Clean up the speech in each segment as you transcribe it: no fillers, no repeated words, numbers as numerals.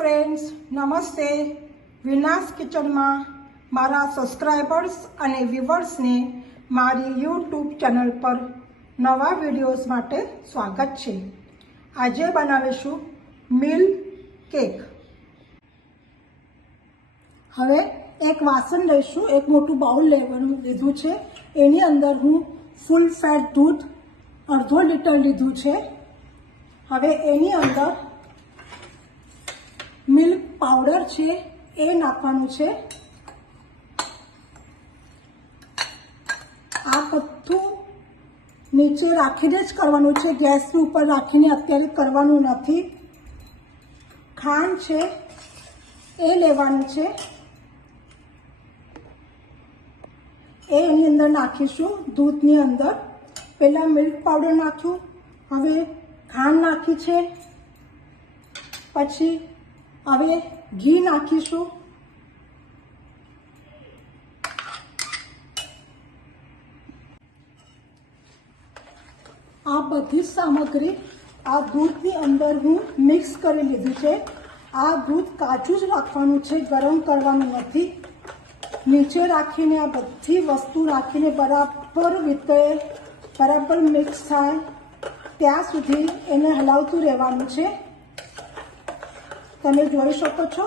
Friends, નમસ્તે. વિનાશ કિચનમાં મારા સબસ્ક્રાઈબર્સ અને વ્યુઅર્સને મારી યુટ્યુબ ચેનલ પર નવા વિડીયોઝ માટે સ્વાગત છે. આજે બનાવીશું મિલ્ક કેક. હવે એક વાસણ લઈશું. એક મોટું બાઉલ લીધું છે. એની અંદર હું ફૂલ ફેટ દૂધ અડધો લીટર લીધું છે. હવે એની અંદર મિલ્ક પાવડર છે એ નાખવાનું છે. આ બધું નીચે રાખીને જ કરવાનું છે, ગેસની ઉપર રાખીને અત્યારે કરવાનું નથી. ખાંડ છે એ લેવાનું છે, એની અંદર નાખીશું. દૂધની અંદર પહેલાં મિલ્ક પાવડર નાખ્યું, હવે ખાંડ નાખી છે, પછી હવે ઘી નાખીશું. આ બધી સામગ્રી આ દૂધની અંદર હું મિક્સ કરી લીધું છે. આ દૂધ કાચું જ રાખવાનું છે, ગરમ કરવાનું નથી. નીચે રાખીને આ બધી વસ્તુ રાખીને બરાબર વિતળે, બરાબર મિક્સ થાય ત્યાં સુધી એને હલાવતું રહેવાનું છે. તમે જોઈ શકો છો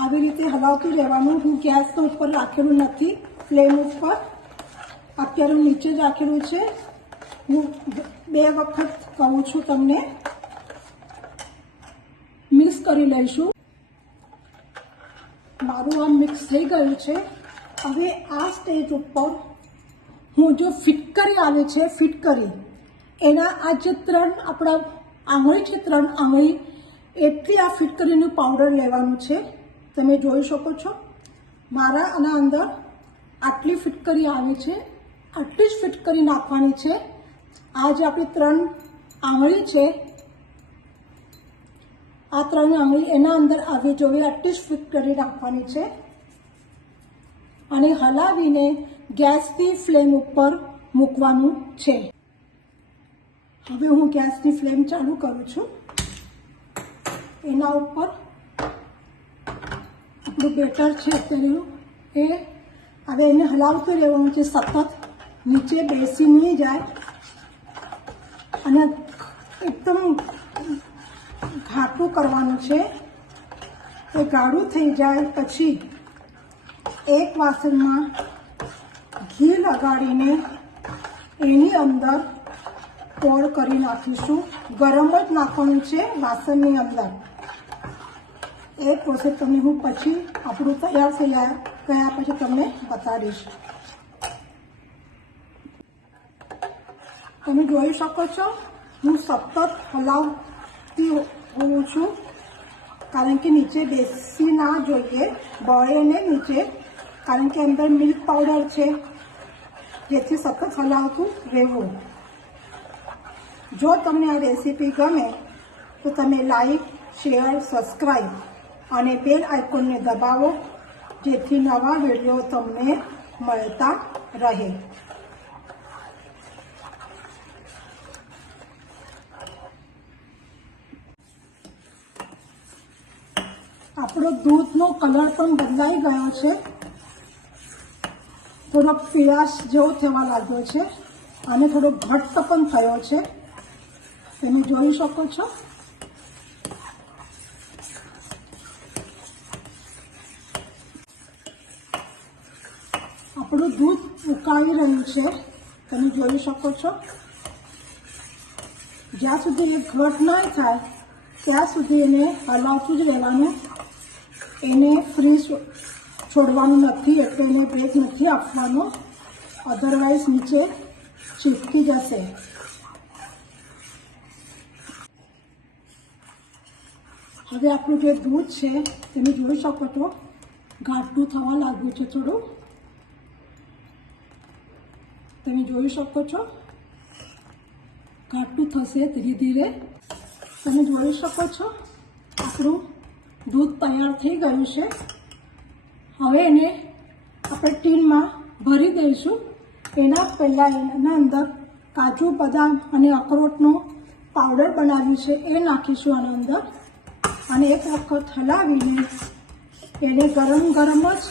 આવી રીતે હલાવતું રહેવાનું. હું ગેસના ઉપર રાખેલું નથી, ફ્લેમ ઉપર અત્યારે નીચે જ રાખેલું છે. હું 2 વખત કહું છું તમને. મિક્સ કરી લઈશું. મારું આ મિક્સ થઈ ગયું છે. હવે આ સ્ટેજ ઉપર હું જો ફિટકરી આવે છે, ફિટકરી એના આ જે 3 આપણા આંગળી છે, 3 આંગળી એટલી આ ફિટકરીનું પાવડર લેવાનું છે. તમે જોઈ શકો છો મારા આના અંદર આટલી ફિટકરી આવે છે. આટલી જ ફિટકરી નાખવાની છે. આ જે આપણી 3 આંગળી છે, આ 3 આંગળી એના અંદર આવી જોઈએ આટલી જ ફિટકરી નાખવાની છે. અને હલાવીને ગેસની ફ્લેમ ઉપર મૂકવાનું છે. હવે હું ગેસની ફ્લેમ ચાલુ કરું છું. એના ઉપર આપણું બેટર છે અત્યારે એ હવે એને હલાવતું રહેવાનું છે સતત, નીચે બેસી નહીં જાય. અને એકદમ ઘાટું કરવાનું છે. એ ગાઢું થઈ જાય પછી એક વાસણમાં ઘી લગાડીને એની અંદર પોર કરી નાખીશું. ગરમ જ નાખવાનું છે વાસણની અંદર. એ પ્રોસેસ તમને હું પછી આપણું તૈયાર થઈ ગયા પછી તમને બતાડીશ. તમે જોઈ શકો છો હું સતત હલાવતી હોઉં છું, કારણ કે નીચે બેસી ના જોઈએ, બળે ને નીચે, કારણ કે અંદર મિલ્ક પાવડર છે, જેથી સતત હલાવતું રહેવું. જો તમને આ રેસીપી ગમે તો તમે લાઈક, શેર, સબસ્ક્રાઈબ અને બેલ આઇકોનને દબાવો, જેથી નવા વિડીયો તમને મળતા રહે. આપણો દૂધનો કલર પણ બદલાઈ ગયો છે, થોડોક પીળાશ જેવો થવા લાગ્યો છે અને થોડો ઘટ્ટ પણ થયો છે. તમે જોઈ શકો છો. આપણું દૂધ ઉકાળી રહ્યું છે. તમે જોઈ શકો છો. જ્યાં સુધી એ ઘટ ના થાય ત્યાં સુધી એને હલાવતું જ રહેવાનું. એને ફ્રીઝ છોડવાનું નથી, એટલે એને બ્રેક નથી આપવાનો, અધરવાઇઝ નીચે ચીપકી જશે. હવે આપણું જે દૂધ છે તમે જોઈ શકો છો ઘાટું થવા લાગ્યું છે થોડું. તમે જોઈ શકો છો ઘાટું થશે ધીરે ધીરે. તમે જોઈ શકો છો આપણું દૂધ તૈયાર થઈ ગયું છે. હવે એને આપણે ટીનમાં ભરી દઈશું. એના પહેલાં એના અંદર કાજુ, બદામ અને અખરોટનો પાવડર બનાવ્યું છે એ નાખીશું આના અંદર. અને એક વખત હલાવીને એને ગરમ ગરમ જ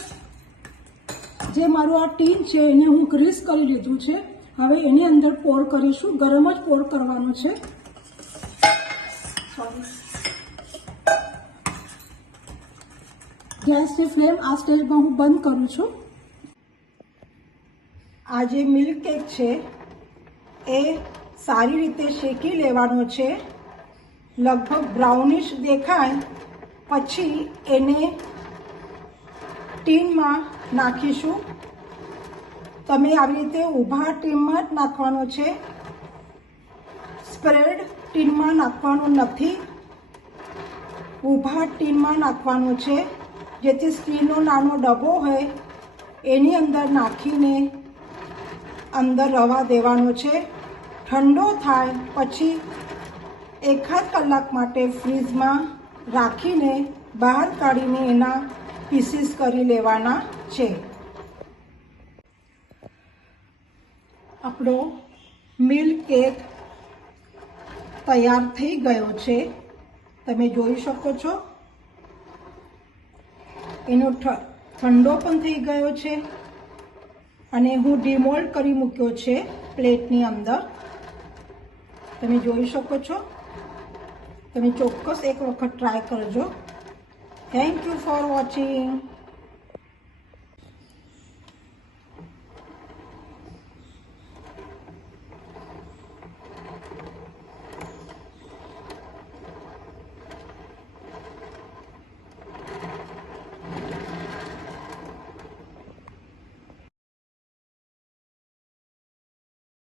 જે મારું આ ટીન છે એને હું ગ્રીસ કરી લીધું છે. હવે એની અંદર પોર કરીશું. ગરમ જ પોર કરવાનું છે. ગેસની ફ્લેમ આ સ્ટેજમાં હું બંધ કરું છું. આ જે મિલ્ક કેક છે એ સારી રીતે શેકી લેવાનો છે. લગભગ બ્રાઉનિશ દેખાય પછી એને ટીનમાં નાખીશું. તમે આવી રીતે ઊભા ટીનમાં જ નાખવાનો છે. સ્પ્રેડ ટીનમાં નાખવાનું નથી, ઊભા ટીનમાં નાખવાનું છે. જેથી સ્ટીલનો નાનો ડબ્બો હોય એની અંદર નાખીને અંદર રવા દેવાનો છે. ઠંડો થાય પછી એકાદ કલાક માટે ફ્રીજમાં રાખીને બહાર કાઢીને એના પીસીસ કરી લેવાના છે. આપણો મિલ્ક કેક તૈયાર થઈ ગયો છે. તમે જોઈ શકો છો એનો ઠંડો પણ થઈ ગયો છે અને હું ડિમોલ્ડ કરી મૂક્યો છે પ્લેટની અંદર. તમે જોઈ શકો છો. તમે ચોક્કસ એક વખત ટ્રાય કરજો. Thank you for watching.